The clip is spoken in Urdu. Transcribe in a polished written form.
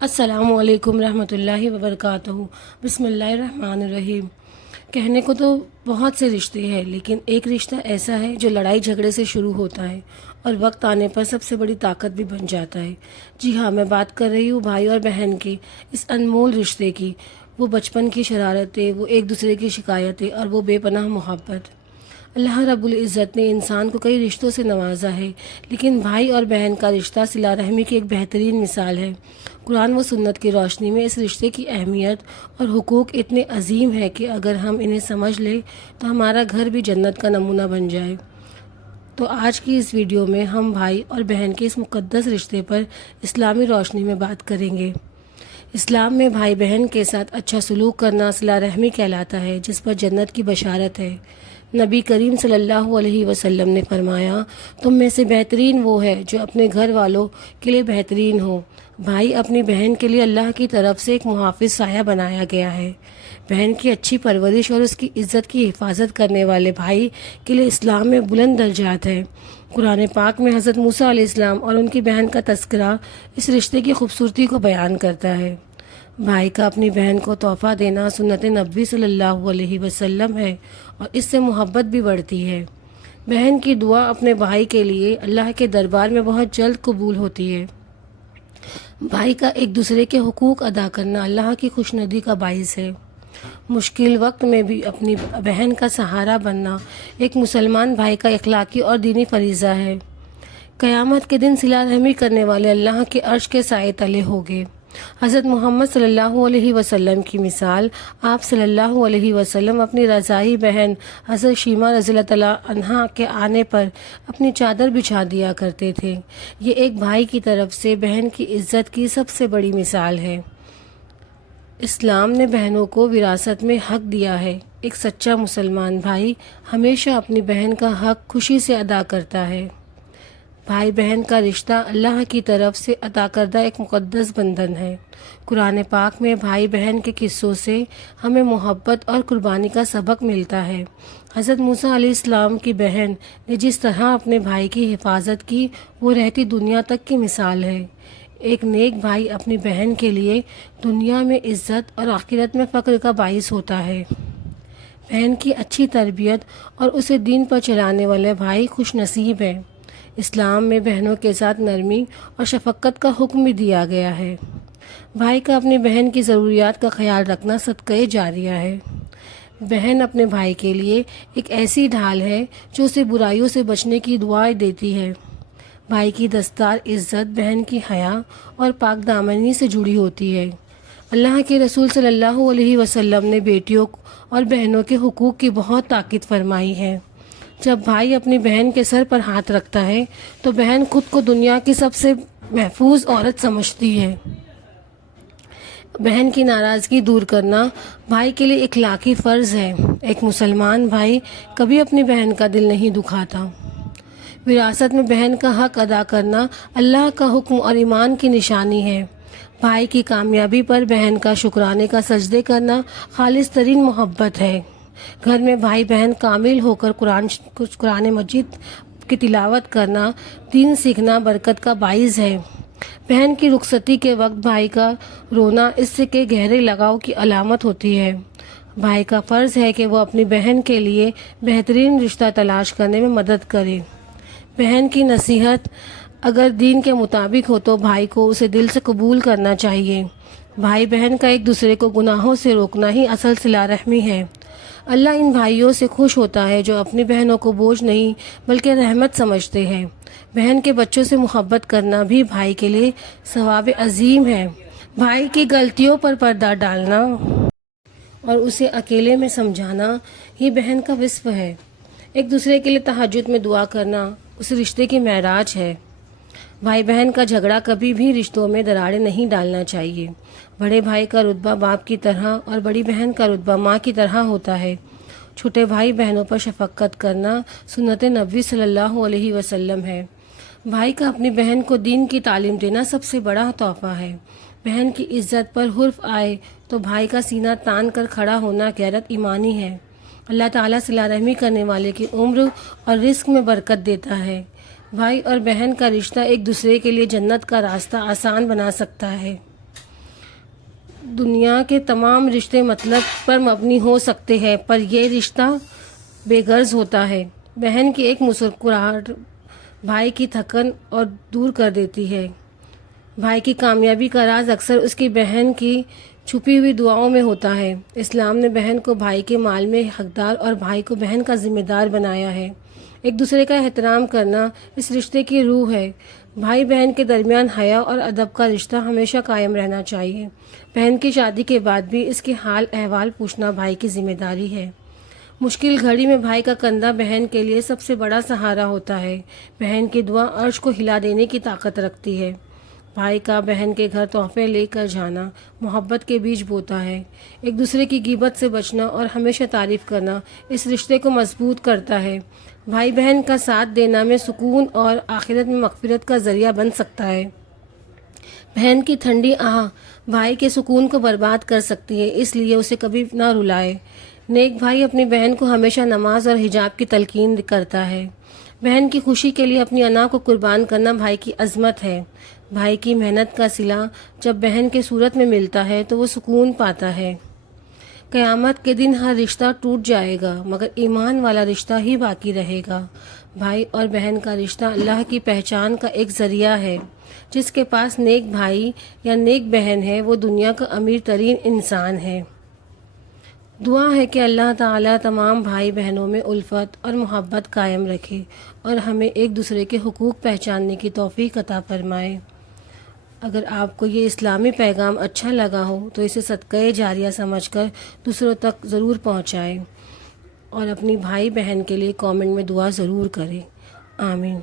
السلام علیکم رحمۃ اللہ وبرکاتہ۔ بسم اللہ الرحمن الرحیم۔ کہنے کو تو بہت سے رشتے ہیں، لیکن ایک رشتہ ایسا ہے جو لڑائی جھگڑے سے شروع ہوتا ہے اور وقت آنے پر سب سے بڑی طاقت بھی بن جاتا ہے۔ جی ہاں، میں بات کر رہی ہوں بھائی اور بہن کے اس انمول رشتے کی۔ وہ بچپن کی شرارتیں، وہ ایک دوسرے کی شکایتیں اور وہ بے پناہ محبت۔ اللہ رب العزت نے انسان کو کئی رشتوں سے نوازا ہے، لیکن بھائی اور بہن کا رشتہ صلہ رحمی کی ایک بہترین مثال ہے۔ قرآن و سنت کی روشنی میں اس رشتے کی اہمیت اور حقوق اتنے عظیم ہے کہ اگر ہم انہیں سمجھ لیں تو ہمارا گھر بھی جنت کا نمونہ بن جائے۔ تو آج کی اس ویڈیو میں ہم بھائی اور بہن کے اس مقدس رشتے پر اسلامی روشنی میں بات کریں گے۔ اسلام میں بھائی بہن کے ساتھ اچھا سلوک کرنا صلہ رحمی کہلاتا ہے، جس پر جنت کی بشارت ہے۔ نبی کریم صلی اللہ علیہ وسلم نے فرمایا، تم میں سے بہترین وہ ہے جو اپنے گھر والوں کے لیے بہترین ہو۔ بھائی اپنی بہن کے لیے اللہ کی طرف سے ایک محافظ سایہ بنایا گیا ہے۔ بہن کی اچھی پرورش اور اس کی عزت کی حفاظت کرنے والے بھائی کے لیے اسلام میں بلند درجات ہیں۔ قرآن پاک میں حضرت موسیٰ علیہ السلام اور ان کی بہن کا تذکرہ اس رشتے کی خوبصورتی کو بیان کرتا ہے۔ بھائی کا اپنی بہن کو تحفہ دینا سنت نبی صلی اللہ علیہ وسلم ہے اور اس سے محبت بھی بڑھتی ہے۔ بہن کی دعا اپنے بھائی کے لیے اللہ کے دربار میں بہت جلد قبول ہوتی ہے۔ بھائی کا ایک دوسرے کے حقوق ادا کرنا اللہ کی خوشنودی کا باعث ہے۔ مشکل وقت میں بھی اپنی بہن کا سہارا بننا ایک مسلمان بھائی کا اخلاقی اور دینی فریضہ ہے۔ قیامت کے دن صلہ رحمی کرنے والے اللہ کے عرش کے سائے تلے ہوگے۔ حضرت محمد صلی اللہ علیہ وسلم کی مثال، آپ صلی اللہ علیہ وسلم اپنی رضاعی بہن حضرت شیمہ رضی اللہ تعالیٰ عنہا کے آنے پر اپنی چادر بچھا دیا کرتے تھے۔ یہ ایک بھائی کی طرف سے بہن کی عزت کی سب سے بڑی مثال ہے۔ اسلام نے بہنوں کو وراثت میں حق دیا ہے۔ ایک سچا مسلمان بھائی ہمیشہ اپنی بہن کا حق خوشی سے ادا کرتا ہے۔ بھائی بہن کا رشتہ اللہ کی طرف سے عطا کردہ ایک مقدس بندھن ہے۔ قرآن پاک میں بھائی بہن کے قصوں سے ہمیں محبت اور قربانی کا سبق ملتا ہے۔ حضرت موسیٰ علیہ السلام کی بہن نے جس طرح اپنے بھائی کی حفاظت کی، وہ رہتی دنیا تک کی مثال ہے۔ ایک نیک بھائی اپنی بہن کے لیے دنیا میں عزت اور آخرت میں فخر کا باعث ہوتا ہے۔ بہن کی اچھی تربیت اور اسے دین پر چلانے والے بھائی خوش نصیب ہیں۔ اسلام میں بہنوں کے ساتھ نرمی اور شفقت کا حکم بھی دیا گیا ہے۔ بھائی کا اپنی بہن کی ضروریات کا خیال رکھنا صدقہ جاریہ ہے۔ بہن اپنے بھائی کے لیے ایک ایسی ڈھال ہے جو اسے برائیوں سے بچنے کی دعائیں دیتی ہے۔ بھائی کی دستار عزت بہن کی حیا اور پاک دامنی سے جڑی ہوتی ہے۔ اللہ کے رسول صلی اللہ علیہ وسلم نے بیٹیوں اور بہنوں کے حقوق کی بہت تاکید فرمائی ہے۔ جب بھائی اپنی بہن کے سر پر ہاتھ رکھتا ہے تو بہن خود کو دنیا کی سب سے محفوظ عورت سمجھتی ہے۔ بہن کی ناراضگی دور کرنا بھائی کے لیے اخلاقی فرض ہے۔ ایک مسلمان بھائی کبھی اپنی بہن کا دل نہیں دکھاتا۔ وراثت میں بہن کا حق ادا کرنا اللہ کا حکم اور ایمان کی نشانی ہے۔ بھائی کی کامیابی پر بہن کا شکرانے کا سجدے کرنا خالص ترین محبت ہے۔ گھر میں بھائی بہن کامل ہو کر قرآن مجید کی تلاوت کرنا دین سیکھنا برکت کا باعث ہے۔ بہن کی رخصتی کے وقت بھائی کا رونا اس سے کے گہرے لگاؤ کی علامت ہوتی ہے۔ بھائی کا فرض ہے کہ وہ اپنی بہن کے لیے بہترین رشتہ تلاش کرنے میں مدد کرے۔ بہن کی نصیحت اگر دین کے مطابق ہو تو بھائی کو اسے دل سے قبول کرنا چاہیے۔ بھائی بہن کا ایک دوسرے کو گناہوں سے روکنا ہی اصل صلہ رحمی ہے۔ اللہ ان بھائیوں سے خوش ہوتا ہے جو اپنی بہنوں کو بوجھ نہیں بلکہ رحمت سمجھتے ہیں۔ بہن کے بچوں سے محبت کرنا بھی بھائی کے لیے ثواب عظیم ہے۔ بھائی کی غلطیوں پر پردہ ڈالنا اور اسے اکیلے میں سمجھانا یہ بہن کا وصف ہے۔ ایک دوسرے کے لیے تہجد میں دعا کرنا اس رشتے کی معراج ہے۔ بھائی بہن کا جھگڑا کبھی بھی رشتوں میں دراڑیں نہیں ڈالنا چاہیے۔ بڑے بھائی کا رتبہ باپ کی طرح اور بڑی بہن کا رتبہ ماں کی طرح ہوتا ہے۔ چھوٹے بھائی بہنوں پر شفقت کرنا سنت نبی صلی اللہ علیہ وسلم ہے۔ بھائی کا اپنی بہن کو دین کی تعلیم دینا سب سے بڑا تحفہ ہے۔ بہن کی عزت پر حرف آئے تو بھائی کا سینہ تان کر کھڑا ہونا غیرت ایمانی ہے۔ اللہ تعالیٰ صلہ رحمی کرنے والے کی عمر اور رزق میں برکت دیتا ہے۔ بھائی اور بہن کا رشتہ ایک دوسرے کے لیے جنت کا راستہ آسان بنا سکتا ہے۔ دنیا کے تمام رشتے مطلب پر مبنی ہو سکتے ہیں، پر یہ رشتہ بے غرض ہوتا ہے۔ بہن کی ایک مسکراہٹ بھائی کی تھکن اور دور کر دیتی ہے۔ بھائی کی کامیابی کا راز اکثر اس کی بہن کی چھپی ہوئی دعاؤں میں ہوتا ہے۔ اسلام نے بہن کو بھائی کے مال میں حقدار اور بھائی کو بہن کا ذمہ دار بنایا ہے۔ ایک دوسرے کا احترام کرنا اس رشتے کی روح ہے۔ بھائی بہن کے درمیان حیا اور ادب کا رشتہ ہمیشہ قائم رہنا چاہیے۔ بہن کی شادی کے بعد بھی اس کے حال احوال پوچھنا بھائی کی ذمہ داری ہے۔ مشکل گھڑی میں بھائی کا کندھا بہن کے لیے سب سے بڑا سہارا ہوتا ہے۔ بہن کی دعا عرش کو ہلا دینے کی طاقت رکھتی ہے۔ بھائی کا بہن کے گھر تحفے لے کر جانا محبت کے بیج بوتا ہے۔ ایک دوسرے کی غیبت سے بچنا اور ہمیشہ تعریف کرنا اس رشتے کو مضبوط کرتا ہے۔ بھائی بہن کا ساتھ دینا میں سکون اور آخرت میں مغفرت کا ذریعہ بن سکتا ہے۔ بہن کی ٹھنڈی آہ بھائی کے سکون کو برباد کر سکتی ہے، اس لیے اسے کبھی نہ رلائے۔ نیک بھائی اپنی بہن کو ہمیشہ نماز اور حجاب کی تلقین کرتا ہے۔ بہن کی خوشی کے لیے اپنی انا کو قربان کرنا بھائی کی عظمت ہے۔ بھائی کی محنت کا صلہ جب بہن کے صورت میں ملتا ہے تو وہ سکون پاتا ہے۔ قیامت کے دن ہر رشتہ ٹوٹ جائے گا مگر ایمان والا رشتہ ہی باقی رہے گا۔ بھائی اور بہن کا رشتہ اللہ کی پہچان کا ایک ذریعہ ہے۔ جس کے پاس نیک بھائی یا نیک بہن ہے وہ دنیا کا امیر ترین انسان ہے۔ دعا ہے کہ اللہ تعالیٰ تمام بھائی بہنوں میں الفت اور محبت قائم رکھے اور ہمیں ایک دوسرے کے حقوق پہچاننے کی توفیق عطا فرمائے۔ اگر آپ کو یہ اسلامی پیغام اچھا لگا ہو تو اسے صدقہ جاریہ سمجھ کر دوسروں تک ضرور پہنچائیں اور اپنی بھائی بہن کے لیے کامنٹ میں دعا ضرور کریں۔ آمین۔